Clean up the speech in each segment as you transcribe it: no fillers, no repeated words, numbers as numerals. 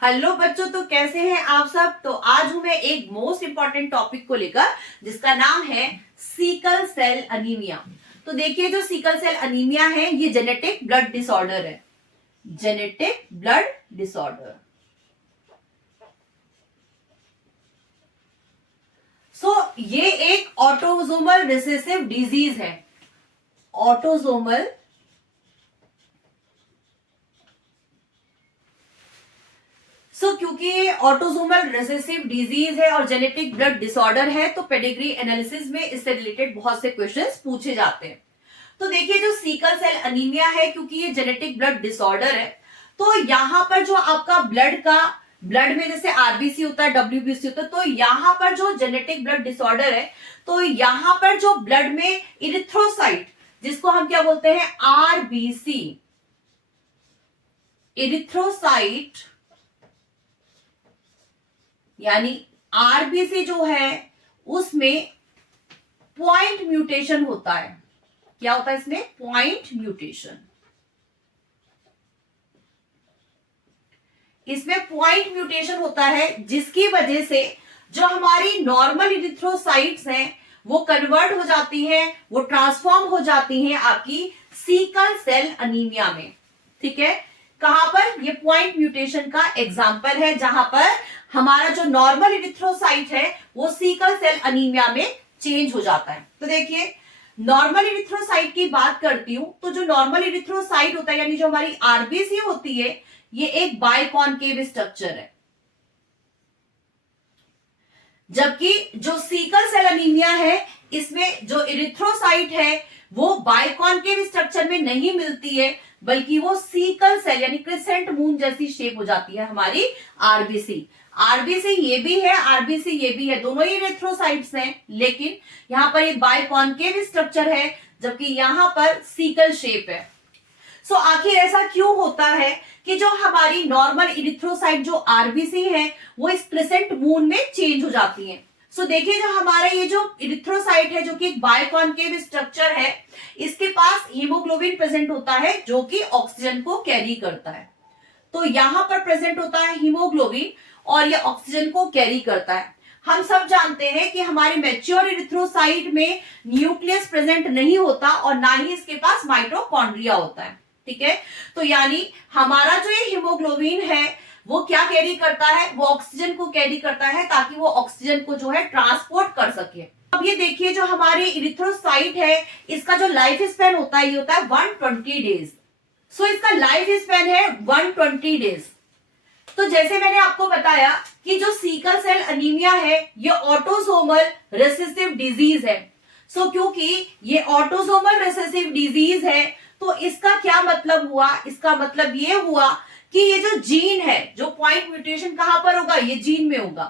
Hello बच्चों, तो कैसे हैं आप सब। तो आज हूं मैं एक मोस्ट इंपॉर्टेंट टॉपिक को लेकर जिसका नाम है सीकल सेल अनीमिया। तो देखिए, जो सीकल सेल अनीमिया है ये जेनेटिक ब्लड डिसऑर्डर है। Genetic blood disorder. ये एक ऑटोसोमल रिसेसिव डिजीज है। ऑटोसोमल क्योंकि ये ऑटोसोमल रिसेसिव डिजीज है और जेनेटिक ब्लड डिसऑर्डर है, तो पेडिग्री एनालिसिस में इससे रिलेटेड बहुत से क्वेश्चंस पूछे जाते हैं। तो देखिए, जो सीकल सेल अनीमिया है, क्योंकि ये जेनेटिक ब्लड डिसऑर्डर है, तो यहाँ पर जो आपका ब्लड में जैसे आरबीसी होता है, डब्ल्यूबीसी होता है, तो यहाँ पर जो जेनेटिक ब्लड डिसऑर्डर है, तो यहाँ पर जो ब्लड में इरिथ्रोसाइट, जिसको हम क्या बोलते हैं, आरबीसी, इरिथ्रोसाइट यानी आरबीसी जो है उसमें पॉइंट म्यूटेशन होता है। क्या होता है इसमें? Point mutation. इसमें पॉइंट म्यूटेशन होता है, जिसकी वजह से जो हमारी नॉर्मल इरिथ्रोसाइट्स हैं वो कन्वर्ट हो जाती हैं, वो ट्रांसफॉर्म हो जाती हैं आपकी सीकल सेल अनीमिया में। ठीक है, कहां पर? ये पॉइंट म्यूटेशन का एग्जाम्पल है, जहां पर हमारा जो नॉर्मल इरिथ्रोसाइट है वो सीकल सेल अनीमिया में चेंज हो जाता है। तो देखिए, नॉर्मल इरिथ्रोसाइट की बात करती हूं, तो जो नॉर्मल इरिथ्रोसाइट होता है यानी जो हमारी आरबीसी होती है, ये एक बाइकॉनकेव स्ट्रक्चर है। जबकि जो सीकल सेल अनीमिया है, इसमें जो इरिथ्रोसाइट है वो बाइकॉनकेव स्ट्रक्चर में नहीं मिलती है, बल्कि वो सीकल सेल यानी क्रिसेंट मून जैसी शेप हो जाती है हमारी आरबीसी। आरबीसी ये भी है, आरबीसी ये भी है, दोनों ही इरिथ्रोसाइट्स हैं, लेकिन यहां पर एक बाइकॉनकेव स्ट्रक्चर है, जबकि यहां पर सीकल शेप है। आखिर ऐसा क्यों होता है कि जो हमारी नॉर्मल इरिथ्रोसाइट जो आरबीसी है वो इस क्रिसेंट मून में चेंज हो जाती है। देखिए, जो हमारा ये जो इरिथ्रोसाइट है, जो कि एक बाइकॉनकेव स्ट्रक्चर है, इसके पास हीमोग्लोबिन प्रेजेंट होता है जो कि ऑक्सीजन को कैरी करता है। तो यहां पर प्रेजेंट होता है हीमोग्लोबिन और ये ऑक्सीजन को कैरी करता है। हम सब जानते हैं कि हमारे मैच्योर इरिथ्रोसाइट में न्यूक्लियस प्रेजेंट नहीं होता और ना ही इसके पास माइटोकॉन्ड्रिया होता है। ठीक है, तो यानी हमारा जो ये हीमोग्लोबिन है वो क्या कैरी करता है? वो ऑक्सीजन को कैरी करता है, ताकि वो ऑक्सीजन को जो है ट्रांसपोर्ट कर सके। अब ये देखिए, जो हमारी इरिथ्रोसाइट है इसका जो लाइफ स्पैन होता है, ये होता है 120 डेज। इसका लाइफ स्पैन है 120 डेज। तो जैसे मैंने आपको बताया कि जो सीकल सेल अनीमिया है ये ऑटोसोमल रिसेसिव डिजीज है। क्योंकि ये ऑटोसोमल रिसेसिव डिजीज है, तो इसका क्या मतलब हुआ? इसका मतलब ये हुआ कि ये जो जीन है, जो पॉइंट म्यूटेशन कहां पर होगा? ये जीन में होगा।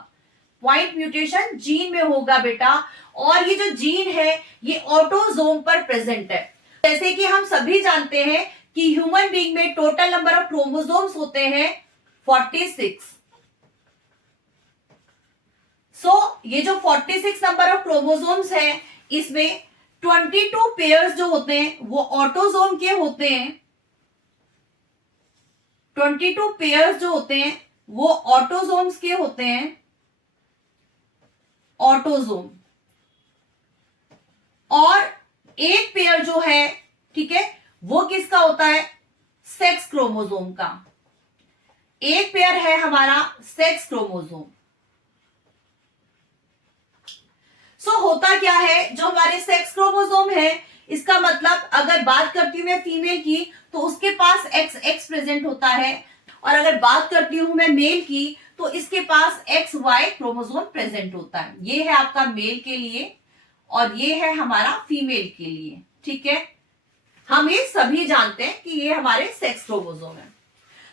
पॉइंट म्यूटेशन जीन में होगा बेटा, और ये जो जीन है ये ऑटोसोम पर प्रेजेंट है। जैसे कि हम सभी जानते हैं कि ह्यूमन बीइंग में टोटल नंबर ऑफ क्रोमोसोम्स होते हैं 46। ये जो 46 नंबर ऑफ क्रोमोसोम्स है, इसमें 22 पेयर्स जो होते हैं वो ऑटोसोम के होते हैं। 22 पेयर्स जो होते हैं वो ऑटोसोम्स के होते हैं। ऑटोसोम। और एक पेयर जो है, ठीक है, वो किसका होता है? सेक्स क्रोमोसोम का। एक पेयर है हमारा सेक्स क्रोमोसोम। होता क्या है, जो हमारे सेक्स क्रोमोसोम है, इसका मतलब अगर बात करती हूं मैं फीमेल की तो उसके पास XX प्रेजेंट होता है, और अगर बात करती हूं मैं मेल की तो इसके पास XY क्रोमोसोम प्रेजेंट होता है। ये है आपका मेल के लिए और ये है हमारा फीमेल के लिए। ठीक है, हम ये सभी जानते हैं कि ये हमारे सेक्स क्रोमोसोम है।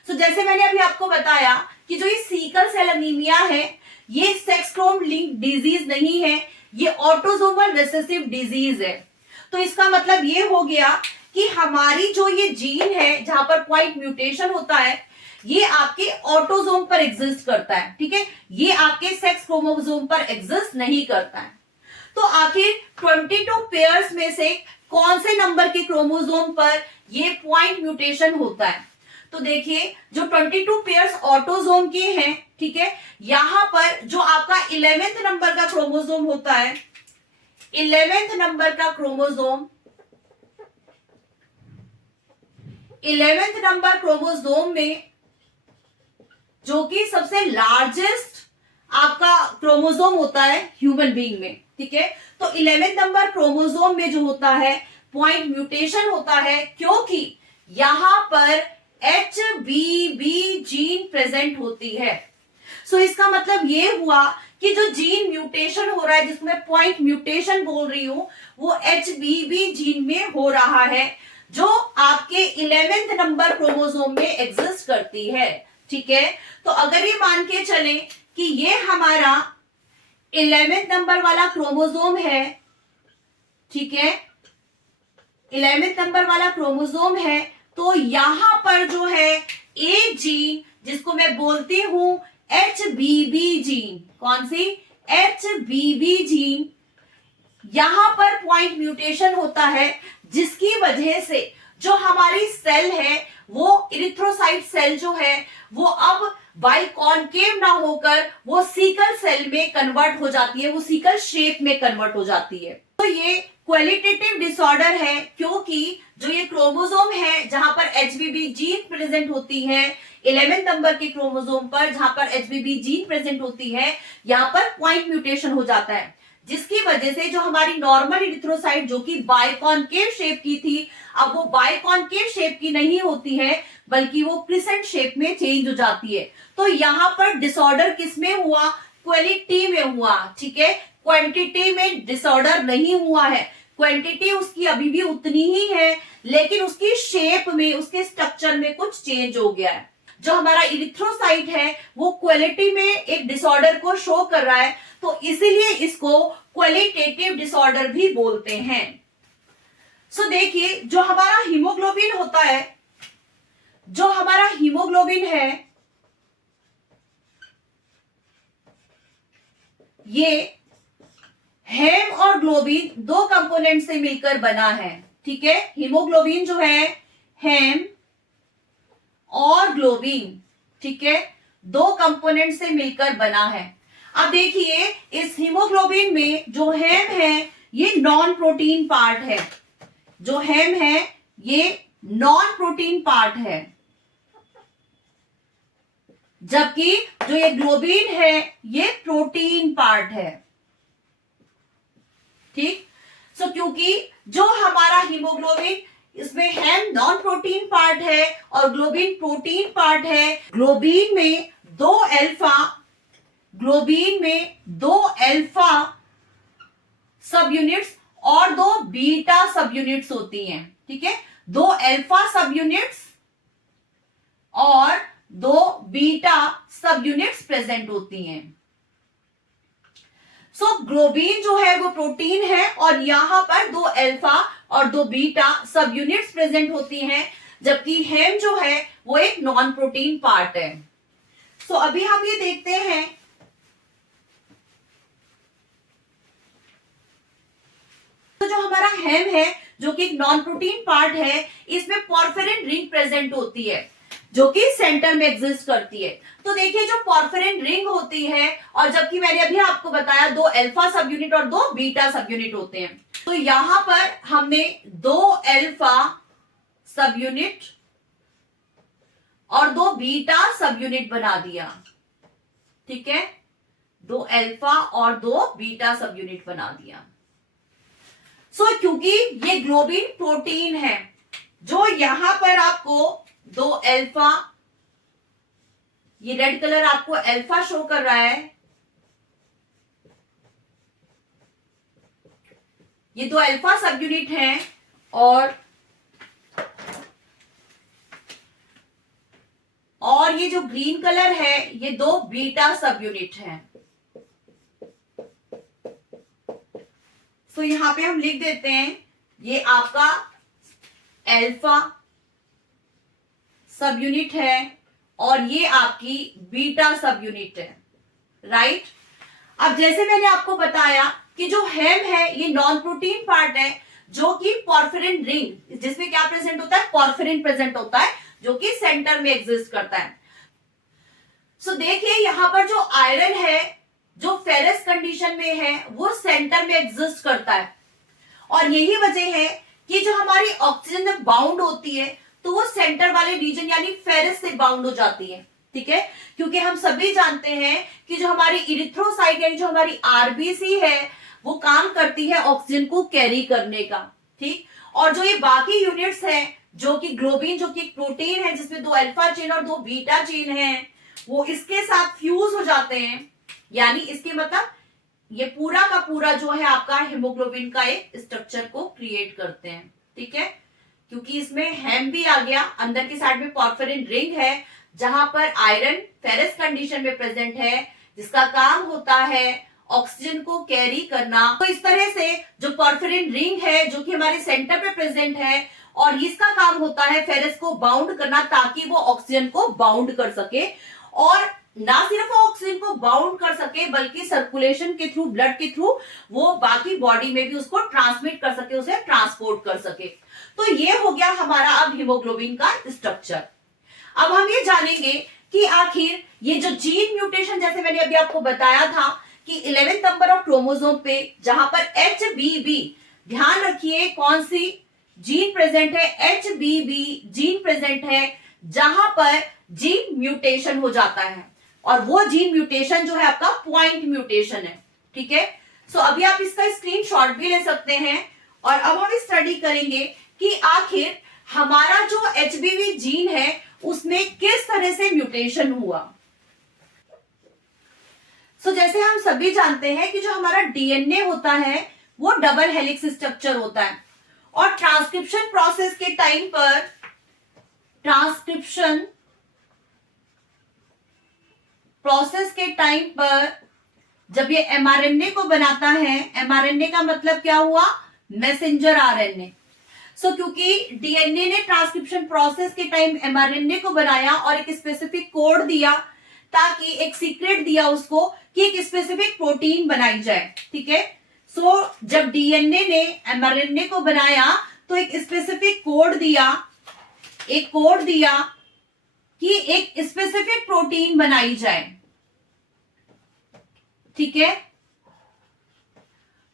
जैसे मैंने अभी आपको बताया कि जो ये सीकल सेल अनीमिया है ये सेक्स क्रोम लिंक डिजीज नहीं है, ये ऑटोसोमल रिसेसिव डिजीज है। तो इसका मतलब ये हो गया कि हमारी जो ये जीन है जहां पर पॉइंट म्यूटेशन होता है, ये आपके ऑटोसोम पर एग्जिस्ट करता है। ठीक है, ये आपके सेक्स क्रोमोसोम पर एग्जिस्ट नहीं करता है। तो आखिर 22 पेयर्स में से कौन से नंबर के क्रोमोसोम पर ये पॉइंट म्यूटेशन होता है? तो देखिए जो 22 पेयर्स ऑटोसोम के हैं, ठीक है, यहां पर जो आपका 11वें नंबर का क्रोमोसोम होता है, 11वें नंबर का क्रोमोसोम, 11वें नंबर क्रोमोसोम में जो कि सबसे लार्जेस्ट आपका क्रोमोसोम होता है ह्यूमन बीइंग में, ठीक है, तो 11वें नंबर क्रोमोसोम में जो होता है पॉइंट म्यूटेशन होता है, क्योंकि यहां पर HBB जीन प्रेजेंट होती है। सो इसका मतलब ये हुआ कि जो जीन म्यूटेशन हो रहा है, जिसको मैं पॉइंट म्यूटेशन बोल रही हूं, वो HBB जीन में हो रहा है, जो आपके 11वें नंबर क्रोमोसोम में एग्जिस्ट करती है, ठीक है। तो अगर ये मान के चले कि ये हमारा 11वें नंबर वाला क्रोमोसोम है, ठीक है, 11वें नंबर वाला क्रोमोसोम है, तो यहां पर जो है ए जीन, जिसको मैं बोलती हूं HBB जीन, कौन सी, HBB जीन, यहां पर पॉइंट म्यूटेशन होता है, जिसकी वजह से जो हमारी सेल है, वो इरिथ्रोसाइट सेल जो है, वो अब बाइकॉन्केव ना होकर वो सीकल सेल में कन्वर्ट हो जाती है, वो सीकल शेप में कन्वर्ट हो जाती है। तो ये क्वालिटेटिव डिसऑर्डर है, क्योंकि जो ये क्रोमोसोम है जहां पर HBB जीन प्रेजेंट होती है, 11वें नंबर के क्रोमोसोम पर जहां पर HBB जीन प्रेजेंट होती है, यहां पर पॉइंट म्यूटेशन हो जाता है, जिसकी वजह से जो हमारी नॉर्मल इरिथ्रोसाइट जो कि बाइकॉन्केव शेप की थी, अब वो बाइकॉन्केव शेप की नहीं होती है, बल्कि वो क्रिसेंट शेप में चेंज हो जाती है। तो यहां पर डिसऑर्डर किस में हुआ, क्वालिटी में हुआ, ठीक है, क्वांटिटी में डिसऑर्डर नहीं हुआ है, क्वांटिटी उसकी अभी भी उतनी ही है, लेकिन उसकी शेप में, उसके स्ट्रक्चर में कुछ चेंज हो गया है। जो हमारा इरिथ्रोसाइट है वो क्वालिटी में एक डिसऑर्डर को शो कर रहा है, तो इसीलिए इसको क्वालिटेटिव डिसऑर्डर भी बोलते हैं। सो देखिए जो हमारा हीमोग्लोबिन होता है, जो हमारा हीमोग्लोबिन है, ये हेम और ग्लोबिन दो कंपोनेंट से मिलकर बना है, ठीक है, हीमोग्लोबिन जो है हेम और ग्लोबिन, ठीक है, दो कंपोनेंट से मिलकर बना है। अब देखिए इस हीमोग्लोबिन में जो हेम है ये नॉन प्रोटीन पार्ट है, जो हेम है ये नॉन प्रोटीन पार्ट है, जबकि जो ये ग्लोबिन है ये प्रोटीन पार्ट है, ठीक। सो क्योंकि जो हमारा हीमोग्लोबिन, इसमें हेम नॉन प्रोटीन पार्ट है और ग्लोबिन प्रोटीन पार्ट है, ग्लोबिन में दो अल्फा सब यूनिट्स और दो बीटा सब यूनिट्स होती हैं, ठीक है, दो अल्फा सब यूनिट्स और दो बीटा सब यूनिट्स प्रेजेंट होती हैं। सो ग्लोबिन जो है वो प्रोटीन है और यहां पर दो अल्फा और दो बीटा सब यूनिट्स प्रेजेंट होती हैं, जबकि हेम जो है वो एक नॉन प्रोटीन पार्ट है। सो अभी हम ये देखते हैं, तो जो हमारा हेम है जो कि एक नॉन प्रोटीन पार्ट है, इसमें पॉर्फिरिन रिंग प्रेजेंट होती है, जो कि सेंटर में एग्जिस्ट करती है। तो देखिए जो पॉर्फिरिन रिंग होती है, और जबकि मैंने अभी आपको बताया दो अल्फा सब यूनिट और दो बीटा सब यूनिट होते हैं, तो यहां पर हमने दो अल्फा सब यूनिट और दो बीटा सब यूनिट बना दिया, ठीक है, दो अल्फा और दो बीटा सब यूनिट बना दिया। क्योंकि ये ग्लोबिन प्रोटीन है, जो यहां पर आपको दो अल्फा, ये रेड कलर आपको अल्फा शो कर रहा है, ये दो अल्फा सब यूनिट हैं और ये जो ग्रीन कलर है ये दो बीटा सब यूनिट हैं। तो यहां पे हम लिख देते हैं ये आपका अल्फा सब यूनिट है और ये आपकी बीटा सब यूनिट है, राइट। अब जैसे मैंने आपको बताया कि जो हेम है ये नॉन प्रोटीन पार्ट है, जो कि पॉर्फिरिन रिंग, जिसमें क्या प्रेजेंट होता है, पॉर्फिरिन प्रेजेंट होता है, जो कि सेंटर में एग्जिस्ट करता है। सो देखिए यहां पर जो आयरन है जो फेरस कंडीशन में है वो सेंटर में एग्जिस्ट करता है, और यही वजह है कि जो हमारी ऑक्सीजन में बाउंड होती है तो वो सेंटर वाले रीजन यानी फेरस से बाउंड हो जाती है। ठीक है, क्योंकि हम सभी जानते हैं कि जो हमारी इरिथ्रोसाइट यानी जो हमारी आरबीसी है वो काम करती है ऑक्सीजन को कैरी करने का। ठीक, और जो ये बाकी यूनिट्स हैं जो कि ग्लोबिन जो कि एक प्रोटीन है जिसमें 2 अल्फा चेन और 2 बीटा चेन है, वो इसके साथ फ्यूज हो जाते हैं, यानी इसके मतलब ये पूरा का पूरा जो है आपका हीमोग्लोबिन का एक स्ट्रक्चर को क्रिएट करते हैं। ठीक है, क्योंकि इसमें हेम भी आ गया, अंदर की साइड में पोर्फिरिन रिंग है जहां पर आयरन फेरस कंडीशन में प्रेजेंट है जिसका काम होता है ऑक्सीजन को कैरी करना। तो इस तरह से जो पोर्फिरिन रिंग है जो कि हमारे सेंटर पे प्रेजेंट है और इसका काम होता है फेरस को बाउंड करना ताकि वो ऑक्सीजन को बाउंड कर सके, और ना सिर्फ ऑक्सीजन को बाउंड कर सके बल्कि सर्कुलेशन के थ्रू, ब्लड के थ्रू वो बाकी बॉडी में भी उसको ट्रांसमिट कर सके, उसे ट्रांसपोर्ट कर सके। तो ये हो गया हमारा अब हीमोग्लोबिन का स्ट्रक्चर। अब हम ये जानेंगे कि आखिर ये जो जीन म्यूटेशन, जैसे मैंने अभी आपको बताया था कि 11 नंबर ऑफ क्रोमोसोम पे जहां पर HBB, ध्यान रखिए कौन सी जीन प्रेजेंट है, HBB जीन प्रेजेंट है जहां पर जीन म्यूटेशन हो जाता है, और वो जीन म्यूटेशन जो है आपका पॉइंट म्यूटेशन है। ठीक है, सो अभी आप इसका स्क्रीनशॉट भी ले सकते हैं, और अब हम स्टडी करेंगे कि आखिर हमारा जो HBB जीन है उसमें किस तरह से म्यूटेशन हुआ। सो जैसे हम सभी जानते हैं कि जो हमारा डीएनए होता है वो डबल हेलिक्स स्ट्रक्चर होता है, और ट्रांसक्रिप्शन प्रोसेस के टाइम पर, ट्रांसक्रिप्शन प्रोसेस के टाइम पर जब ये एमआरएनए को बनाता है, एमआरएनए का मतलब क्या हुआ, मैसेंजर आरएनए। सो क्योंकि डीएनए ने ट्रांसक्रिप्शन प्रोसेस के टाइम एमआरएनए को बनाया और एक स्पेसिफिक कोड दिया, ताकि एक सीक्रेट दिया उसको कि एक स्पेसिफिक प्रोटीन बनाई जाए। ठीक है, सो जब डीएनए ने एमआरएनए को बनाया तो एक स्पेसिफिक कोड दिया, एक कोड दिया कि एक स्पेसिफिक प्रोटीन बनाई जाए। ठीक है,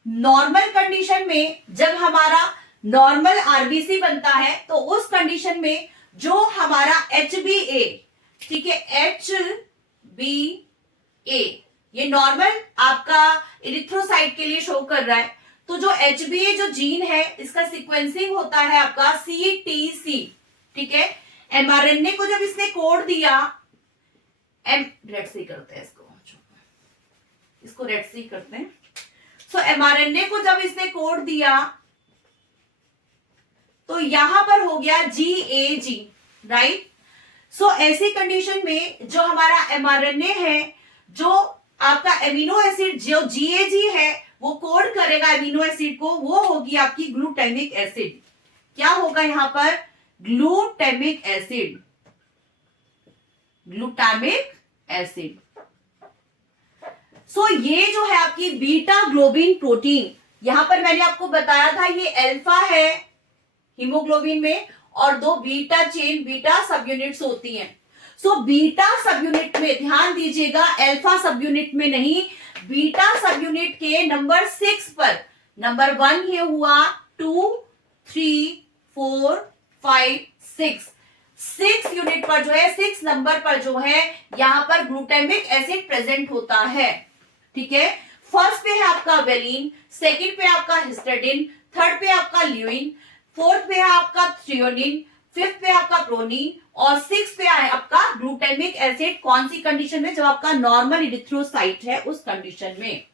नॉर्मल कंडीशन में जब हमारा नॉर्मल आरबीसी बनता है तो उस कंडीशन में जो हमारा HbA, ठीक है, HbA ये नॉर्मल आपका इरिथ्रोसाइट के लिए शो कर रहा है, तो जो HbA जो जीन है इसका सीक्वेंसिंग होता है आपका CTC। ठीक है, एमआरएनए को जब इसने कोड दिया, रेड सी करते हैं इसको रेड सी करते हैं। सो एमआरएनए को जब इसने कोड दिया तो यहां पर हो गया GAG, राइट। सो ऐसी कंडीशन में जो हमारा एमआरएनए है, जो आपका एमिनो एसिड जो GAG है वो कोड करेगा एमिनो एसिड को, वो होगी आपकी ग्लूटामिक एसिड। क्या होगा यहां पर, ग्लूटामिक एसिड, ग्लूटामिक एसिड। सो ये जो है आपकी बीटा ग्लोबिन प्रोटीन, यहां पर मैंने आपको बताया था ये अल्फा है हीमोग्लोबिन में और 2 बीटा चेन, बीटा सब यूनिट्स होती हैं। सो बीटा सब यूनिट में ध्यान दीजिएगा, अल्फा सब यूनिट में नहीं, बीटा सब यूनिट के नंबर 6 पर, नंबर 1 ये हुआ, 2, 3, 4, 5, 6 यूनिट पर जो है, 6 नंबर पर जो है यहां पर ग्लूटामिक एसिड प्रेजेंट होता है। ठीक है, फर्स्ट पे है आपका वेलिन, सेकंड पे आपका हिस्टडीन, थर्ड पे आपका ल्यूइन, फोर्थ पे है आपका थ्रियोनिन, फिफ्थ पे आपका प्रोनिन, और सिक्स पे है आपका ग्लूटामिक एसिड। कौन सी कंडीशन में, जब आपका नॉर्मल इरिथ्रोसाइट है उस कंडीशन में।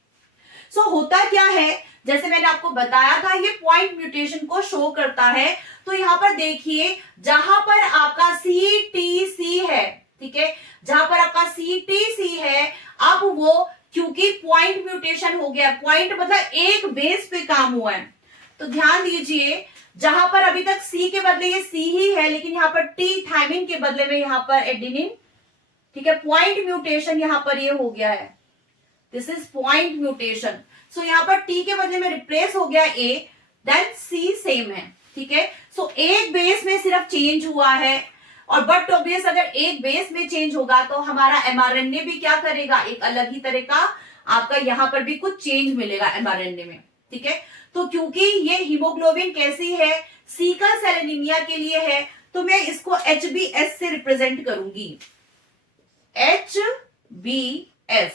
सो होता क्या है, जैसे मैंने आपको बताया था ये पॉइंट म्यूटेशन को शो करता है। तो यहां पर देखिए जहां पर आपका CTC है, ठीक है, जहां पर आपका CTC है, अब वो क्योंकि पॉइंट म्यूटेशन हो गया, पॉइंट मतलब एक बेस पे काम हुआ है, तो ध्यान दीजिए जहां पर अभी तक C के बदले ये C ही है, लेकिन यहां पर T थायमिन के बदले में यहां पर एडेनिन, ठीक है, पॉइंट म्यूटेशन यहां पर ये हो गया है, दिस इज पॉइंट म्यूटेशन। सो यहां पर T के बदले में रिप्लेस हो गया A, देन C सेम है। ठीक है, सो एक बेस में सिर्फ चेंज हुआ है और बट ऑब्वियस अगर एक बेस में चेंज होगा तो हमारा एमआरएनए भी क्या करेगा, एक अलग ही तरह का आपका यहां पर भी कुछ चेंज मिलेगा एमआरएनए में, ठीक है। तो क्योंकि ये हीमोग्लोबिन कैसी है, सीकल सेल एनीमिया के लिए है, तो मैं इसको HbS से रिप्रेजेंट करूंगी, HbS,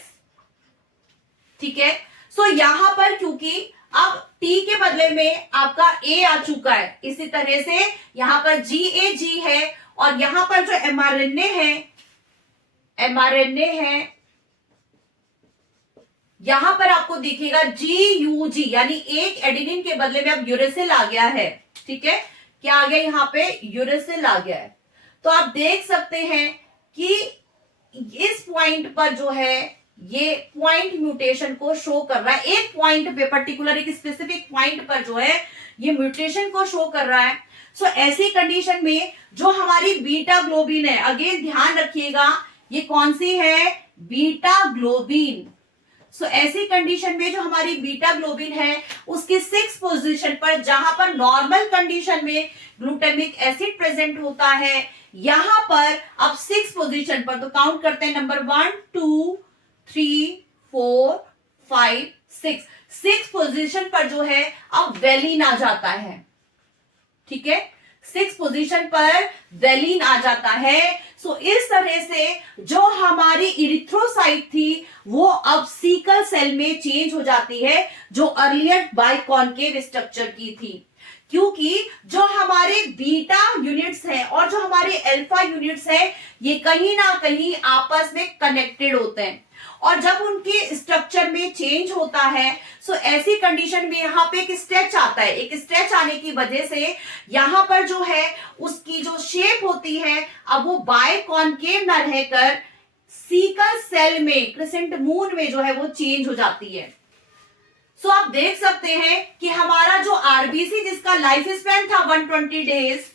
ठीक है। सो यहां पर क्योंकि अब T के बदले में आपका A आ चुका है, इसी तरह से यहां पर GAG है, और यहां पर जो एमआरएनए है यहां पर आपको दिखेगा GUG, यानी एक एडेनिन के बदले में अब यूरेसिल आ गया है, ठीक है। क्या आ गया, यहां पे यूरेसिल आ गया है। तो आप देख सकते हैं कि इस पॉइंट पर जो है ये पॉइंट म्यूटेशन को शो कर रहा है, एक पॉइंट पे पर्टिकुलर एक स्पेसिफिक पॉइंट पर जो है ये म्यूटेशन को शो कर रहा है। सो ऐसी कंडीशन में जो हमारी बीटा ग्लोबिन है, अगेन ध्यान रखिएगा ये कौन सी है, बीटा ग्लोबिन। सो ऐसी कंडीशन में जो हमारी बीटा ग्लोबिन है उसकी 6 पोजीशन पर, जहां पर नॉर्मल कंडीशन में ग्लूटामिक एसिड प्रेजेंट होता है, यहां पर अब 6 पोजीशन पर, तो काउंट करते हैं, नंबर 1 2 3 4 5 6 पोजीशन पर जो है अब वेलिन आ जाता है, ठीक है। 6 पोजीशन पर वेलिन आ जाता है। सो इस तरह से जो हमारी इरिथ्रोसाइट थी वो अब सीकल सेल में चेंज हो जाती है, जो अर्लियर बाइकॉन्केव स्ट्रक्चर की थी, क्योंकि जो हमारे बीटा यूनिट्स हैं और जो हमारे अल्फा यूनिट्स हैं ये कहीं ना कहीं आपस में कनेक्टेड होते हैं, और जब उनके स्ट्रक्चर में चेंज होता है सो ऐसी कंडीशन में यहाँ पे एक स्ट्रेच आता है, एक स्ट्रेच आने की वजह से यहाँ पर जो है उसकी जो शेप होती है अब वो बायकॉन्केव न रहकर सीकल सेल में, क्रिसेंट मून में जो है वो चेंज हो जाती है। सो आप देख सकते हैं कि हमारा जो आरबीसी जिसका लाइफ स्पैन था 120 डेज,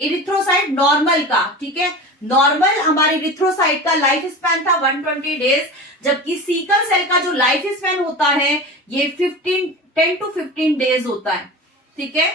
इरिथ्रोसाइट नॉर्मल का, ठीक है, नॉर्मल हमारी इरिथ्रोसाइट का लाइफ स्पैन था 120 डेज, जबकि सीकल सेल का जो लाइफ स्पैन होता है ये 10 to 15 डेज होता है, ठीक है।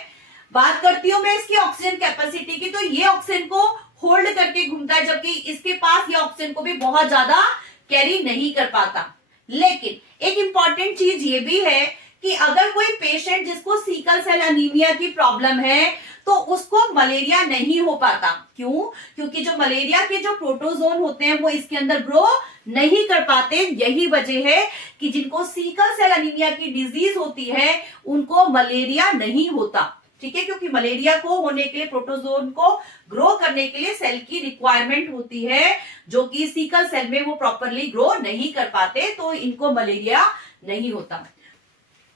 बात करती हूं मैं इसकी ऑक्सीजन कैपेसिटी की, तो ये ऑक्सीजन को होल्ड करके घूमता है, जबकि इसके पास ये ऑक्सीजन को भी बहुत ज्यादा कैरी नहीं कर पाता। लेकिन एक इंपॉर्टेंट चीज ये भी है कि अगर कोई पेशेंट जिसको सीकल सेल अनीमिया की प्रॉब्लम है तो उसको मलेरिया नहीं हो पाता। क्यों? क्योंकि जो मलेरिया के जो प्रोटोजोन होते हैं वो इसके अंदर ग्रो नहीं कर पाते। यही वजह है कि जिनको सीकल सेल अनीमिया की डिजीज होती है उनको मलेरिया नहीं होता, ठीक है, क्योंकि मलेरिया को होने के लिए प्रोटोजोन को ग्रो करने के लिए सेल की रिक्वायरमेंट होती है, जो कि सीकल सेल में वो प्रॉपरली ग्रो नहीं कर पाते, तो इनको मलेरिया नहीं होता।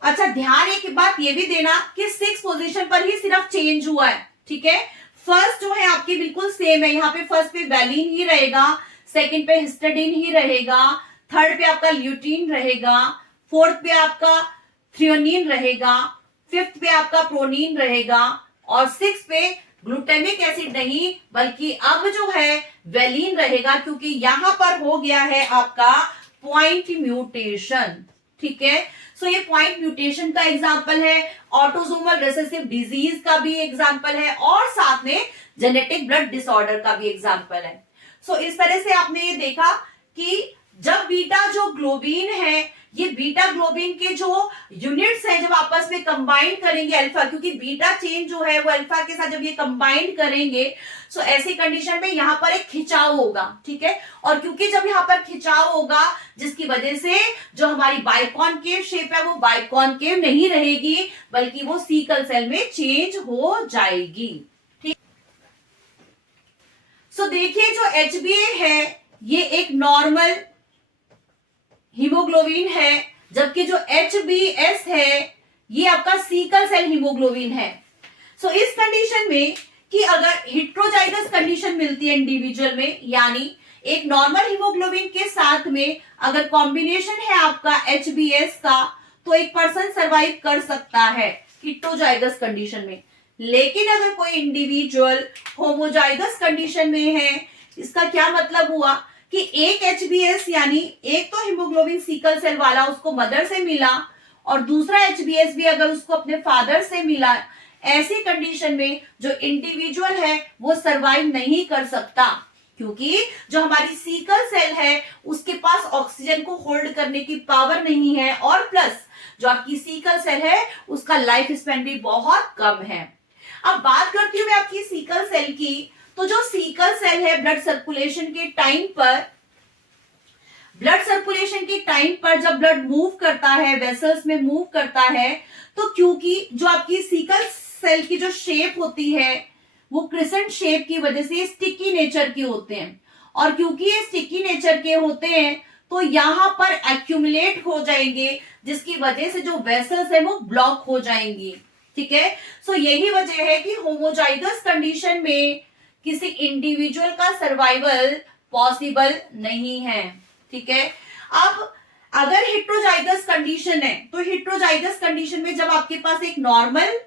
अच्छा, ध्यान एक बात ये भी देना कि 6 पोजीशन पर ही सिर्फ चेंज हुआ है, ठीक है। फर्स्ट जो है आपकी बिल्कुल सेम है, यहाँ पे फर्स्ट पे वैलिन ही रहेगा, सेकंड पे हिस्टाडीन ही रहेगा, थर्ड पे आपका ल्यूटीन रहेगा, फोर्थ पे आपका थ्रियोनिन रहेगा, फिफ्थ पे आपका प्रोनिन रहेगा, और सिक्स पे ग्लूटामिक एसिड नहीं बल्कि अब जो है वेलिन रहेगा, क्योंकि यहां पर हो गया है आपका पॉइंट म्यूटेशन, ठीक है। सो ये पॉइंट म्यूटेशन का एग्जांपल है, ऑटोसोमल रिसेसिव डिजीज का भी एग्जांपल है, और साथ में जेनेटिक ब्लड डिसऑर्डर का भी एग्जांपल है। सो इस तरह से आपने ये देखा कि जब बीटा जो ग्लोबिन है, ये बीटा ग्लोबिन के जो यूनिट्स हैं जब आपस में कंबाइन करेंगे अल्फा, क्योंकि बीटा चेन जो है वो अल्फा के साथ जब ये कंबाइन करेंगे सो ऐसी कंडीशन में यहां पर एक खिंचाव होगा, ठीक है। और क्योंकि जब यहां पर खिंचाव होगा जिसकी वजह से जो हमारी बाइकॉनकेव शेप है वो बाइकॉनकेव नहीं रहेगी बल्कि वो सीकल सेल में चेंज हो जाएगी, ठीक। सो देखिए जो HbA है ये एक नॉर्मल हीमोग्लोबिन है, जबकि जो HbS है ये आपका सीकल सेल हीमोग्लोबिन है। सो इस कंडीशन में कि अगर हेटेरोजाइगस कंडीशन मिलती है इंडिविजुअल में, यानी एक नॉर्मल हीमोग्लोबिन के साथ में अगर कॉम्बिनेशन है आपका HbS का, तो एक पर्सन सरवाइव कर सकता है हेटेरोजाइगस कंडीशन में। लेकिन अगर कोई इंडिविजुअल होमोजाइगस कंडीशन में है, इसका क्या मतलब हुआ कि एक HbS यानी एक तो हीमोग्लोबिन सीकल सेल वाला उसको मदर से मिला, और दूसरा HbS भी अगर उसको अपने फादर से मिला, ऐसी कंडीशन में जो इंडिविजुअल है वो सरवाइव नहीं कर सकता, क्योंकि जो हमारी सीकल सेल है उसके पास ऑक्सीजन को होल्ड करने की पावर नहीं है, और प्लस जो आपकी सीकल सेल है उसका लाइफ स्पैन भी बहुत कम है। अब बात करती हूं मैं आपकी सीकल सेल की, तो जो सीकल सेल है ब्लड सर्कुलेशन के टाइम पर जब ब्लड मूव करता है, वेसल्स में मूव करता है, तो क्योंकि जो आपकी सीकल सेल की जो शेप होती है वो क्रिसेंट शेप की वजह से स्टिकी नेचर के होते हैं, और क्योंकि ये स्टिकी नेचर के होते हैं तो यहां पर एक्यूमुलेट हो जाएंगे, जिसकी वजह से जो वेसल्स है वो ब्लॉक हो जाएंगी। ठीक है, सो यही वजह है कि होमोजाइगस कंडीशन में किसी इंडिविजुअल का सर्वाइवल पॉसिबल नहीं है। ठीक है, अब अगर हेट्रोजाइगस कंडीशन है तो हेट्रोजाइगस कंडीशन में जब आपके पास एक नॉर्मल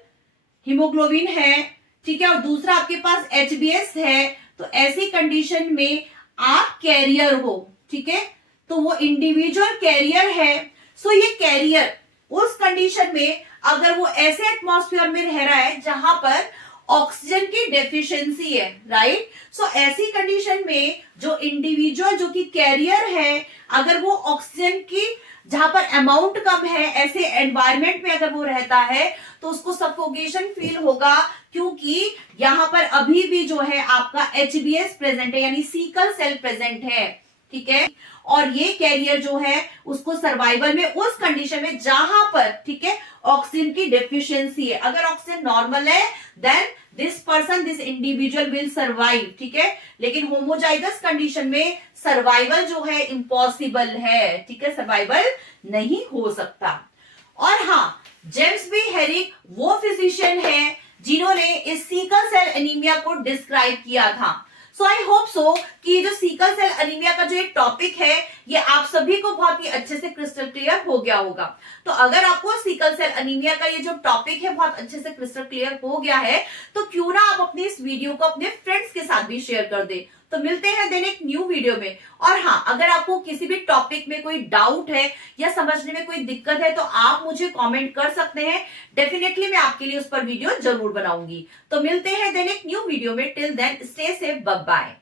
हीमोग्लोबिन है, ठीक है, और दूसरा आपके पास एचबीएस है, तो ऐसी कंडीशन में आप कैरियर हो। ठीक है, तो वो इंडिविजुअल कैरियर है। सो ये कैरियर उस कंडीशन में अगर वो ऐसे एटमॉस्फेयर में रह रहा है जहां पर ऑक्सीजन की डेफिशिएंसी है, राइट, सो ऐसी कंडीशन में जो इंडिविजुअल जो कि कैरियर है, अगर वो ऑक्सीजन की जहां पर अमाउंट कम है, ऐसे एनवायरमेंट में अगर वो रहता है तो उसको सफोकेशन फील होगा, क्योंकि यहां पर अभी भी जो है आपका एचबीएस प्रेजेंट है, यानी सीकल सेल प्रेजेंट है। ठीक है, और ये कैरियर जो है उसको सर्वाइवल में उस कंडीशन में जहां पर, ठीक है, ऑक्सीजन की डेफिशिएंसी है, अगर ऑक्सीजन नॉर्मल है then this individual will survive. ठीक है, लेकिन होमोजाइगस कंडीशन में सर्वाइवल जो है इम्पॉसिबल है। ठीक है, सर्वाइवल नहीं हो सकता। और हाँ, जेम्स बी हेरिक वो फिजिशियन है जिन्होंने इस सीकल सेल एनीमिया को डिस्क्राइब किया था। सो आई होप सो कि ये जो सीकल सेल एनीमिया का जो एक टॉपिक है ये आप सभी को बहुत ही अच्छे से क्रिस्टल क्लियर हो गया होगा। तो अगर आपको सीकल सेल एनीमिया का ये जो टॉपिक है बहुत अच्छे से क्रिस्टल क्लियर हो गया है, तो क्यों ना आप अपने इस वीडियो को अपने फ्रेंड्स के साथ भी शेयर कर दे। तो मिलते हैं देन एक न्यू वीडियो में। और हाँ, अगर आपको किसी भी टॉपिक में कोई डाउट है या समझने में कोई दिक्कत है तो आप मुझे कमेंट कर सकते हैं, डेफिनेटली मैं आपके लिए उस पर वीडियो जरूर बनाऊंगी। तो मिलते हैं देन एक न्यू वीडियो में। Till then stay safe, bye bye.